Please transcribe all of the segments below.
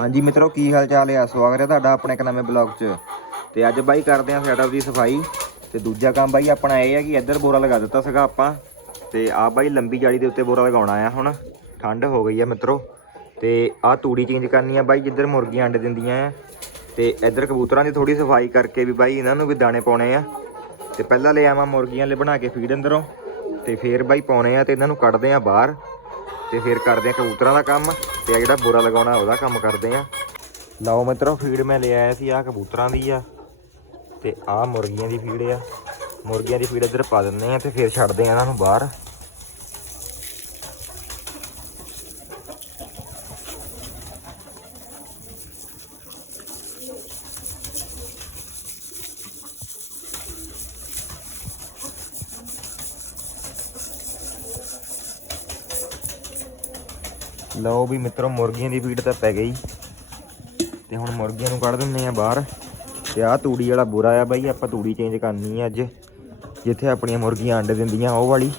ਹਾਂਜੀ ਮਿੱਤਰੋ, ਕੀ ਹਾਲ ਚਾਲ ਆ? ਸਵਾਗਤ ਹੈ ਤੁਹਾਡਾ ਆਪਣੇ ਇੱਕ ਨਵੇਂ ਬਲੌਗ 'ਚ। ਤੇ ਅੱਜ ਬਾਈ ਕਰਦੇ ਆਂ ਸੈਟਅਪ ਦੀ ਸਫ਼ਾਈ। ਤੇ ਦੂਜਾ ਕੰਮ ਬਾਈ, ਆਪਣਾ ਇਹ ਹੈ ਕਿ ਇੱਧਰ ਬੋਰਾ ਲਗਾ ਦਿੱਤਾ ਸੀਗਾ ਆਪਾਂ। ਤੇ ਆ ਬਾਈ ਲੰਬੀ ਜਾਲੀ ਦੇ ਉੱਤੇ ਬੋਰਾ ਲਗਾਉਣਾ ਆ ਹੁਣ। ਠੰਡ ਹੋ ਗਈ ਆ ਮਿੱਤਰੋ। ਤੇ ਆ ਤੂੜੀ ਚੇਂਜ ਕਰਨੀ ਆ ਬਾਈ, ਜਿੱਧਰ ਮੁਰਗੀਆਂ ਅੰਡੇ ਦਿੰਦੀਆਂ ਆ। ਤੇ ਇੱਧਰ ਕਬੂਤਰਾਂ ਦੀ ਥੋੜੀ ਸਫ਼ਾਈ ਕਰਕੇ ਵੀ ਬਾਈ ਇਹਨਾਂ ਨੂੰ ਵੀ ਦਾਣੇ ਪਾਉਣੇ ਆ। ਤੇ ਪਹਿਲਾਂ ਲੈ ਆਵਾਂ ਮੁਰਗੀਆਂ ਲਈ ਬਣਾ ਕੇ ਫੀਡ ਅੰਦਰੋਂ। ਤੇ ਫੇਰ ਬਾਈ ਪਾਉਣੇ ਆ ਤੇ ਇਹਨਾਂ ਨੂੰ ਕੱਢਦੇ ਆ ਬਾਹਰ। ਤੇ ਫਿਰ ਕਰਦੇ ਆ ਕਬੂਤਰਾਂ ਦਾ ਕੰਮ ਤੇ ਆ ਜਿਹੜਾ ਬੋਰਾ ਲਗਾਉਣਾ, ਉਹਦਾ ਕੰਮ ਕਰਦੇ ਆ। ਲਓ ਮਿੱਤਰੋ, ਫੀਡ ਮੈਂ ਲੈ ਆਇਆ ਸੀ ਆ ਕਬੂਤਰਾਂ ਦੀ ਆ ਤੇ ਆ ਮੁਰਗੀਆਂ ਦੀ ਫੀਡ ਆ। ਮੁਰਗੀਆਂ ਦੀ ਫੀਡ ਇੱਧਰ ਪਾ ਦਿੰਦੇ ਆ ਤੇ ਫਿਰ ਛੱਡਦੇ ਆ ਇਹਨਾਂ ਨੂੰ ਬਾਹਰ। ਲਓ ਵੀ ਮਿੱਤਰੋ, ਮੁਰਗੀਆਂ ਦੀ ਫੀਡ ਤਾਂ ਪੈ ਗਈ। ਤੇ ਹੁਣ ਮੁਰਗੀਆਂ ਨੂੰ ਕੱਢ ਦਿੰਦੇ ਆ ਬਾਹਰ। ਤੇ ਆਹ ਤੂੜੀ ਵਾਲਾ ਬੁਰਾ ਆ ਬਾਈ, ਆਪਾਂ ਤੂੜੀ ਚੇਂਜ ਕਰਨੀ ਆ ਅੱਜ। ਜਿੱਥੇ ਆਪਣੀਆਂ ਮੁਰਗੀਆਂ ਅੰਡੇ ਦਿੰਦੀਆਂ, ਉਹ ਵਾਲੀ।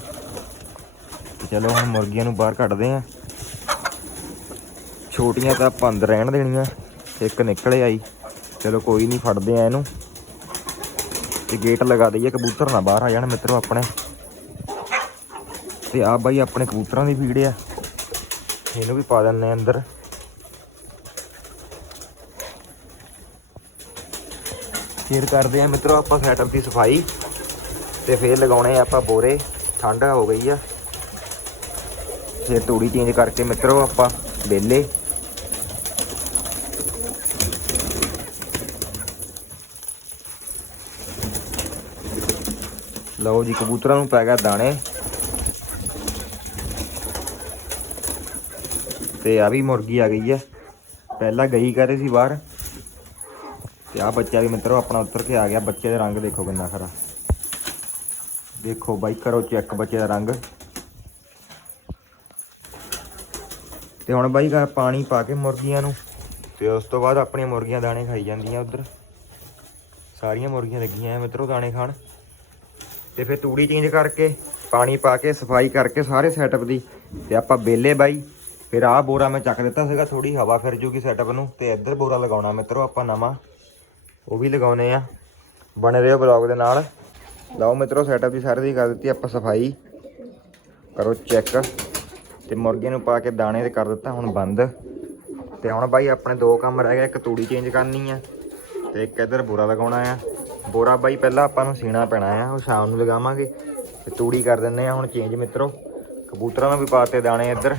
ਚਲੋ ਹੁਣ ਮੁਰਗੀਆਂ ਨੂੰ ਬਾਹਰ ਕੱਢਦੇ ਆ ਛੋਟੀਆਂ ਤਾਂ ਆਪਾਂ ਅੰਦਰ ਰਹਿਣ ਦੇਣੀਆਂ, ਇੱਕ ਨਿਕਲੇ ਆਈ। ਚਲੋ ਕੋਈ ਨਹੀਂ, ਫੜਦੇ ਆ ਇਹਨੂੰ। ਤੇ ਗੇਟ ਲਗਾ ਦਈਏ, ਕਬੂਤਰ ਨਾ ਬਾਹਰ ਆ ਜਾਣ ਮਿੱਤਰੋ ਆਪਣੇ। ਤੇ ਆ ਬਾਈ, ਆਪਣੇ ਕਬੂਤਰਾਂ ਦੀ ਫੀਡ ਆ। ਇਹਨੂੰ ਵੀ ਪਾ ਦਿੰਦੇ ਆ ਅੰਦਰ। ਫਿਰ ਕਰਦੇ ਆ ਮਿੱਤਰੋ ਆਪਾਂ ਸੈਟਅਪ ਦੀ ਸਫ਼ਾਈ ਤੇ ਫਿਰ ਲਗਾਉਣੇ ਆਪਾਂ ਬੋਰੇ। ਠੰਡ ਹੋ ਗਈ ਆ। ਫਿਰ ਤੂੜੀ ਚੇਂਜ ਕਰਕੇ ਮਿੱਤਰੋ ਆਪਾਂ ਬੇਲੇ। ਲਓ ਜੀ, ਕਬੂਤਰਾਂ ਨੂੰ ਪੈ ਗਿਆ ਦਾਣੇ। ਤੇ ਆ ਵੀ ਮੁਰਗੀ ਆ ਗਈ ਹੈ ਪਹਿਲਾਂ ਗਈ ਕਰੇ ਸੀ ਬਾਹਰ? ਤੇ ਆ ਬੱਚਾ ਵੀ ਮਿੱਤਰੋ ਆਪਣਾ ਉੱਤਰ ਕੇ ਆ ਗਿਆ। ਬੱਚੇ ਦਾ ਰੰਗ ਦੇਖੋ ਕਿੰਨਾ ਖਰਾ। ਦੇਖੋ ਬਾਈ, ਕਰੋ ਚੈੱਕ ਬੱਚੇ ਦਾ ਰੰਗ। ਤੇ ਹੁਣ ਬਾਈ ਪਾਣੀ ਪਾ ਕੇ ਮੁਰਗੀਆਂ ਨੂੰ। ਤੇ ਉਸ ਤੋਂ ਬਾਅਦ ਆਪਣੀਆਂ ਮੁਰਗੀਆਂ ਦਾਣੇ ਖਾਈ ਜਾਂਦੀਆਂ ਉਧਰ। ਸਾਰੀਆਂ ਮੁਰਗੀਆਂ ਲੱਗੀਆਂ ਆ ਮਿੱਤਰੋ ਦਾਣੇ ਖਾਣ। ਤੇ ਫਿਰ ਤੂੜੀ ਚੇਂਜ ਕਰਕੇ, ਪਾਣੀ ਪਾ ਕੇ, ਸਫ਼ਾਈ ਕਰਕੇ ਸਾਰੇ ਸੈਟਅਪ ਦੀ। ਤੇ ਆਪਾਂ ਬੇਲੇ ਬਾਈ। ਫਿਰ ਆਹ ਬੋਰਾ ਮੈਂ ਚੱਕ ਦਿੱਤਾ ਸੀਗਾ ਥੋੜੀ ਹਵਾ ਫਿਰ ਜੂਗੀ ਸੈਟਅਪ ਨੂੰ, ਤੇ ਇੱਧਰ ਬੋਰਾ ਲਗਾਉਣਾ ਮਿੱਤਰੋ ਆਪਾਂ ਨਵਾਂ। ਉਹ ਵੀ ਲਗਾਉਨੇ ਆ। ਬਣੇ ਰਹੋ ਬਲੌਗ ਦੇ ਨਾਲ। ਲਓ ਮਿੱਤਰੋ ਸੈਟਅਪ ਦੀ ਸਾਰੇ ਦੀ ਕਰ ਦਿੱਤੀ ਆਪਾਂ ਸਫ਼ਾਈ। ਕਰੋ ਚੈੱਕ ਤੇ ਮੁਰਗੀਆਂ ਨੂੰ ਪਾ ਕੇ ਦਾਣੇ ਤੇ ਕਰ ਦਿੱਤਾ ਹੁਣ ਬੰਦ। ਤੇ ਹੁਣ ਬਾਈ ਆਪਣੇ ਦੋ ਕੰਮ ਰਹਿ ਗਏ, ਇੱਕ ਤੂੜੀ ਚੇਂਜ ਕਰਨੀ ਆ, ਤੇ ਇੱਕ ਇੱਧਰ ਬੋਰਾ ਲਗਾਉਣਾ ਆ। ਬੋਰਾ ਬਾਈ ਪਹਿਲਾਂ ਆਪਾਂ ਨੂੰ ਸੀਣਾ ਪੈਣਾ ਆ, ਉਹ ਸ਼ਾਮ ਨੂੰ ਲਗਾਵਾਂਗੇ। ਤੇ ਤੂੜੀ ਕਰ ਦਿੰਨੇ ਆ ਹੁਣ ਚੇਂਜ ਮਿੱਤਰੋ। ਕਬੂਤਰਾਂ ਨੂੰ ਵੀ ਪਾਤੇ ਦਾਣੇ ਇੱਧਰ।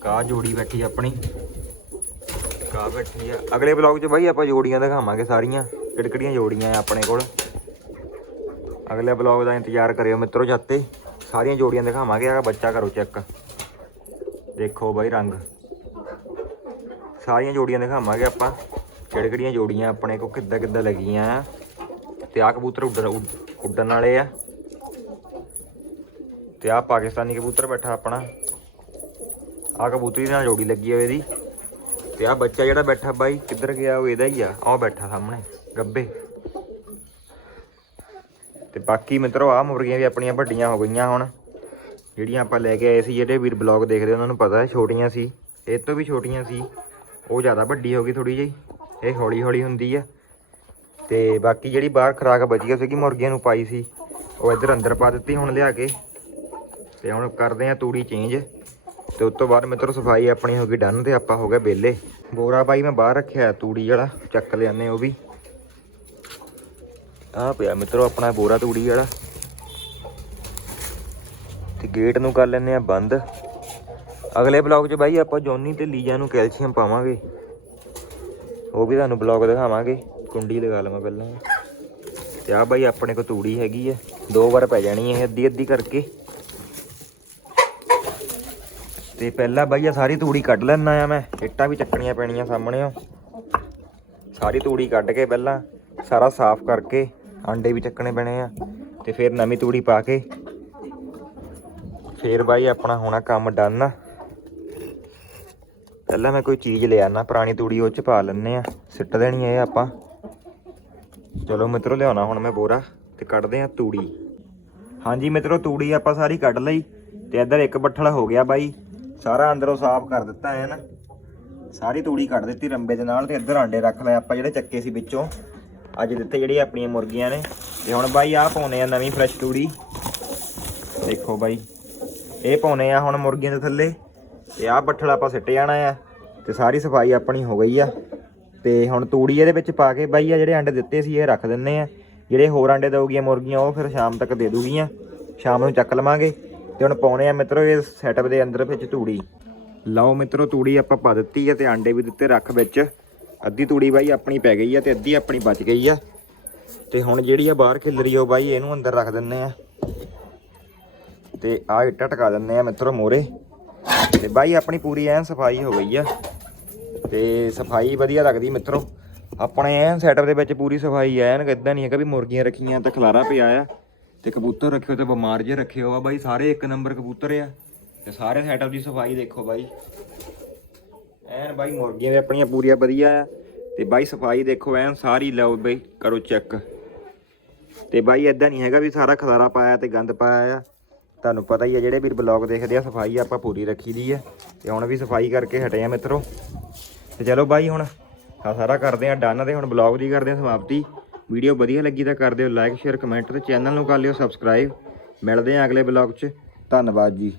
ਕਾ ਜੋੜੀ ਬੈਠੀ ਆਪਣੀ? ਕਾ ਬੈਠੀ ਆ? ਅਗਲੇ ਬਲੌਗ 'ਚ ਬਾਈ ਆਪਾਂ ਜੋੜੀਆਂ ਦਿਖਾਵਾਂਗੇ ਸਾਰੀਆਂ। ਕਿਹੜੀਆਂ ਜੋੜੀਆਂ ਆ ਆਪਣੇ ਕੋਲ? ਅਗਲੇ ਬਲੌਗ ਦਾ ਇੰਤਜ਼ਾਰ ਕਰਿਓ ਮਿੱਤਰੋ ਜਾਤੇ ਸਾਰੀਆਂ ਜੋੜੀਆਂ ਦਿਖਾਵਾਂਗੇ ਆ ਬੱਚਾ ਕਰੋ ਚੈੱਕ ਦੇਖੋ ਬਾਈ ਰੰਗ। ਸਾਰੀਆਂ ਜੋੜੀਆਂ ਦਿਖਾਵਾਂਗੇ ਆਪਾਂ। ਕਿਹੜੇ ਕਿਹੜੀਆਂ ਜੋੜੀਆਂ ਆਪਣੇ ਕੋ ਕਿੱਦਾਂ ਕਿੱਦਾਂ ਲੱਗੀਆਂ ਆ। ਤੇ ਆ ਕਬੂਤਰ ਉੱਡਣ ਉੱਡ- ਉੱਡਣ ਵਾਲੇ ਆ। ਤੇ ਆ ਪਾਕਿਸਤਾਨੀ ਕਬੂਤਰ ਬੈਠਾ ਆਪਣਾ। ਆ ਕਬੂਤਰੀ ਨਾਲ ਜੋੜੀ ਲੱਗੀ ਹੋਈ ਇਹਦੀ ਤੇ ਆ ਬੱਚਾ ਜਿਹੜਾ ਬੈਠਾ ਬਾਈ, ਕਿੱਧਰ ਗਿਆ ਉਹ ਇਹਦਾ ਹੀ ਆ। ਆਹ ਬੈਠਾ ਸਾਹਮਣੇ, ਗੱਬੇ। ਤੇ ਬਾਕੀ ਮਿੱਤਰੋ ਆ ਮੁਰਗੀਆਂ ਵੀ ਆਪਣੀਆਂ ਵੱਡੀਆਂ ਹੋ ਗਈਆਂ ਹੁਣ। ਜਿਹੜੀਆਂ ਆਪਾਂ ਲੈ ਕੇ ਆਏ ਸੀ, ਜਿਹੜੇ ਵੀਰ ਬਲੌਗ ਦੇਖਦੇ ਉਹਨਾਂ ਨੂੰ ਪਤਾ ਹੈ ਛੋਟੀਆਂ ਸੀ। ਇਹ ਤੋਂ ਵੀ ਛੋਟੀਆਂ ਸੀ। ਉਹ ਜ਼ਿਆਦਾ ਵੱਡੀ ਹੋ ਗਈ ਥੋੜੀ ਜਿਹੀ। ਇਹ ਹੌਲੀ ਹੌਲੀ ਹੁੰਦੀ ਆ। ਤੇ ਬਾਕੀ ਜਿਹੜੀ ਬਾਹਰ ਖਰਾਕ ਬਚੀ ਸੀਗੀ ਮੁਰਗੀਆਂ ਨੂੰ ਪਾਈ ਸੀ। ਉਹ ਇੱਧਰ ਅੰਦਰ ਪਾ ਦਿੱਤੀ ਹੁਣ ਲਿਆ ਕੇ। ਤੇ ਹੁਣ ਕਰਦੇ ਆ ਤੂੜੀ ਚੇਂਜ ਤੇ ਉਸ ਤੋਂ ਬਾਅਦ ਮਿੱਤਰੋ ਸਫ਼ਾਈ ਆਪਣੀ ਹੋ ਗਈ ਡਨ ਤੇ ਆਪਾਂ ਹੋ ਗਏ ਬੇਲੇ ਬੋਰਾ ਬਾਈ ਮੈਂ ਬਾਹਰ ਰੱਖਿਆ ਤੂੜੀ ਵਾਲਾ, ਚੱਕ ਲਿਆਨੇ ਉਹ ਵੀ। ਆ ਪਿਆ ਮਿੱਤਰੋ ਆਪਣਾ ਬੋਰਾ ਤੂੜੀ ਵਾਲਾ। ਤੇ ਗੇਟ ਨੂੰ ਕਰ ਲੈਨੇ ਆ ਬੰਦ। ਅਗਲੇ ਬਲੌਗ 'ਚ ਬਾਈ ਆਪਾਂ ਜੋਨੀ ਤੇ ਲੀਜਾ ਨੂੰ ਕੈਲਸ਼ੀਅਮ ਪਾਵਾਂਗੇ। ਉਹ ਵੀ ਤੁਹਾਨੂੰ ਬਲੌਗ ਦਿਖਾਵਾਂਗੇ, ਕੁੰਡੀ ਲਗਾ ਲਵਾਂ ਪਹਿਲਾਂ। ਤੇ ਆ ਬਾਈ ਆਪਣੇ ਕੋ ਤੂੜੀ ਹੈਗੀ ਆ ਦੋ ਵਾਰ ਪੈ ਜਾਣੀ ਇਹ ਅੱਧੀ ਅੱਧੀ ਕਰਕੇ। ਤੇ ਪਹਿਲਾਂ ਬਾਈ ਆ ਸਾਰੀ ਤੂੜੀ ਕੱਢ ਲੈਣਾ ਆ ਮੈਂ। ਇੱਟਾਂ ਵੀ ਚੱਕਣੀਆਂ ਪੈਣੀਆਂ ਸਾਹਮਣੇ ਉਹ ਸਾਰੀ ਤੂੜੀ ਕੱਢ ਕੇ ਪਹਿਲਾਂ ਸਾਰਾ ਸਾਫ਼ ਕਰਕੇ ਆਂਡੇ ਵੀ ਚੱਕਣੇ ਪੈਣੇ ਆ ਤੇ ਫਿਰ ਨਵੀਂ ਤੂੜੀ ਪਾ ਕੇ ਫਿਰ ਬਾਈ ਆਪਣਾ ਹੋਣਾ ਕੰਮ ਡਨ ਪਹਿਲਾਂ ਮੈਂ ਕੋਈ ਚੀਜ਼ ਲੈ ਆਣਾ ਪੁਰਾਣੀ ਤੂੜੀ ਉਹ ਚ ਪਾ ਲੈਣੇ ਆ। ਸਿੱਟ ਦੇਣੀ ਆ ਇਹ ਆਪਾਂ। ਚਲੋ ਮਿੱਤਰੋ ਲਿਆਉਣਾ ਹੁਣ ਮੈਂ ਬੋਰਾ ਤੇ ਕੱਢਦੇ ਆ ਤੂੜੀ। ਹਾਂਜੀ ਮਿੱਤਰੋ, ਤੂੜੀ ਆਪਾਂ ਸਾਰੀ ਕੱਢ ਲਈ ਤੇ ਇੱਧਰ ਇੱਕ ਬੱਠਲ ਹੋ ਗਿਆ ਬਾਈ। ਸਾਰਾ ਅੰਦਰੋਂ ਸਾਫ਼ ਕਰ ਦਿੱਤਾ ਹੈ ਨਾ। ਸਾਰੀ ਤੂੜੀ ਕੱਢ ਦਿੱਤੀ ਰੰਬੇ ਦੇ ਨਾਲ ਤੇ ਇੱਧਰ ਆਂਡੇ ਰੱਖ ਲਏ। ਆਪਾਂ ਜਿਹੜੇ ਚੱਕੇ ਸੀ ਵਿੱਚੋਂ, ਅੱਜ ਦਿੱਤੇ ਜਿਹੜੀ ਆਪਣੀਆਂ ਮੁਰਗੀਆਂ ਨੇ। ਤੇ ਹੁਣ ਬਾਈ ਆਹ ਪਾਉਨੇ ਆ ਨਵੀਂ ਫਰੈਸ਼ ਤੂੜੀ। ਦੇਖੋ ਬਾਈ, ਇਹ ਪਾਉਨੇ ਆ ਹੁਣ ਮੁਰਗੀਆਂ ਦੇ ਥੱਲੇ। ਤੇ ਆਹ ਬੱਠਲ ਆਪਾਂ ਸਿੱਟ ਜਾਣਾ ਆ। ਤੇ ਸਾਰੀ ਸਫ਼ਾਈ ਆਪਣੀ ਹੋ ਗਈ ਆ। ਤੇ ਹੁਣ ਤੂੜੀ ਇਹਦੇ ਵਿੱਚ ਪਾ ਕੇ ਬਾਈ ਆ ਜਿਹੜੇ ਅੰਡੇ ਦਿੱਤੇ ਸੀ, ਇਹ ਰੱਖ ਦਿੰਨੇ ਆ। ਜਿਹੜੇ ਹੋਰ ਅੰਡੇ ਦਊਗੀਆਂ ਮੁਰਗੀਆਂ, ਉਹ ਫਿਰ ਸ਼ਾਮ ਤੱਕ ਦੇ ਦੂਗੀਆਂ ਸ਼ਾਮ ਨੂੰ ਚੱਕ ਲਵਾਂਗੇ। ਤੇ ਹੁਣ ਪਾਉਣੇ ਆ ਮਿੱਤਰੋ ਇਹ ਸੈਟਅਪ ਦੇ ਅੰਦਰ ਵਿੱਚ ਤੂੜੀ। ਲਓ ਮਿੱਤਰੋ ਤੂੜੀ ਆਪਾਂ ਪਾ ਦਿੱਤੀ ਆ ਤੇ ਆਂਡੇ ਵੀ ਦਿੱਤੇ ਰੱਖ ਵਿੱਚ। ਅੱਧੀ ਤੂੜੀ ਬਾਈ ਆਪਣੀ ਪੈ ਗਈ ਆ ਤੇ ਅੱਧੀ ਆਪਣੀ ਬਚ ਗਈ ਆ। ਤੇ ਹੁਣ ਜਿਹੜੀ ਆ ਬਾਹਰ ਖਿਲਰੀ ਉਹ ਬਾਈ ਇਹਨੂੰ ਅੰਦਰ ਰੱਖ ਦਿੰਨੇ ਆ। ਤੇ ਆ ਇੱਟਾਂ ਟਕਾ ਦਿੰਨੇ ਆ ਮਿੱਤਰੋ ਮੋਰੇ। ਤੇ ਬਾਈ ਆਪਣੀ ਪੂਰੀ ਐਨ ਸਫ਼ਾਈ ਹੋ ਗਈ ਆ। ਤੇ ਸਫ਼ਾਈ ਵਧੀਆ ਲੱਗਦੀ ਮਿੱਤਰੋ। ਆਪਣੇ ਐਨ ਸੈਟਅਪ ਦੇ ਵਿੱਚ ਪੂਰੀ ਸਫ਼ਾਈ ਐਨ ਇਦਾਂ ਨਹੀਂ ਹੈਗਾ ਵੀ ਮੁਰਗੀਆਂ ਰੱਖੀਆਂ ਤਾਂ ਖਲਾਰਾ ਪਿਆ ਆ। ਤੇ ਕਬੂਤਰ ਰੱਖਿਓ ਤੇ ਬਿਮਾਰ ਜੇ ਰੱਖਿਓ ਆ ਬਾਈ, ਸਾਰੇ ਇੱਕ ਨੰਬਰ ਕਬੂਤਰ ਆ। ਤੇ ਸਾਰੇ ਸੈਟਅਪ ਦੀ ਸਫ਼ਾਈ ਦੇਖੋ ਬਾਈ। ਐਨ ਬਾਈ, ਮੁਰਗੀਆਂ ਵੀ ਆਪਣੀਆਂ ਪੂਰੀਆਂ ਵਧੀਆ ਆ। ਤੇ ਬਾਈ, ਸਫ਼ਾਈ ਦੇਖੋ ਐਨ, ਸਾਰੀ ਲਓ ਬਾਈ, ਕਰੋ ਚੈੱਕ। ਤੇ ਬਾਈ ਐਦਾਂ ਨਹੀਂ ਹੈਗਾ ਵੀ ਸਾਰਾ ਖਲਾਰਾ ਪਾਇਆ ਤੇ ਗੰਦ ਪਾਇਆ ਆ। ਤੁਹਾਨੂੰ ਪਤਾ ਹੀ ਆ, ਜਿਹੜੇ ਵੀਰ ਬਲੌਗ ਦੇਖਦੇ ਆ, ਸਫ਼ਾਈ ਆਪਾਂ ਪੂਰੀ ਰੱਖੀ ਦੀ ਆ। ਤੇ ਹੁਣ ਵੀ ਸਫ਼ਾਈ ਕਰਕੇ ਹਟੇ ਆ ਮਿੱਤਰੋ। ਤੇ ਚਲੋ ਬਾਈ ਹੁਣ ਸਾਰਾ ਕਰਦੇ ਆ, ਡਨ ਤੇ ਹੁਣ ਬਲੌਗ ਦੀ ਕਰਦੇ ਆ ਸਮਾਪਤੀ। ਵੀਡੀਓ ਵਧੀਆ ਲੱਗੀ ਤਾਂ ਕਰ ਦਿਓ ਲਾਈਕ, ਸ਼ੇਅਰ, ਕਮੈਂਟ ਤੇ ਚੈਨਲ ਨੂੰ ਕਰ ਲਿਓ ਸਬਸਕ੍ਰਾਈਬ। ਮਿਲਦੇ ਆ ਅਗਲੇ ਬਲੌਗ 'ਚ। ਧੰਨਵਾਦ ਜੀ।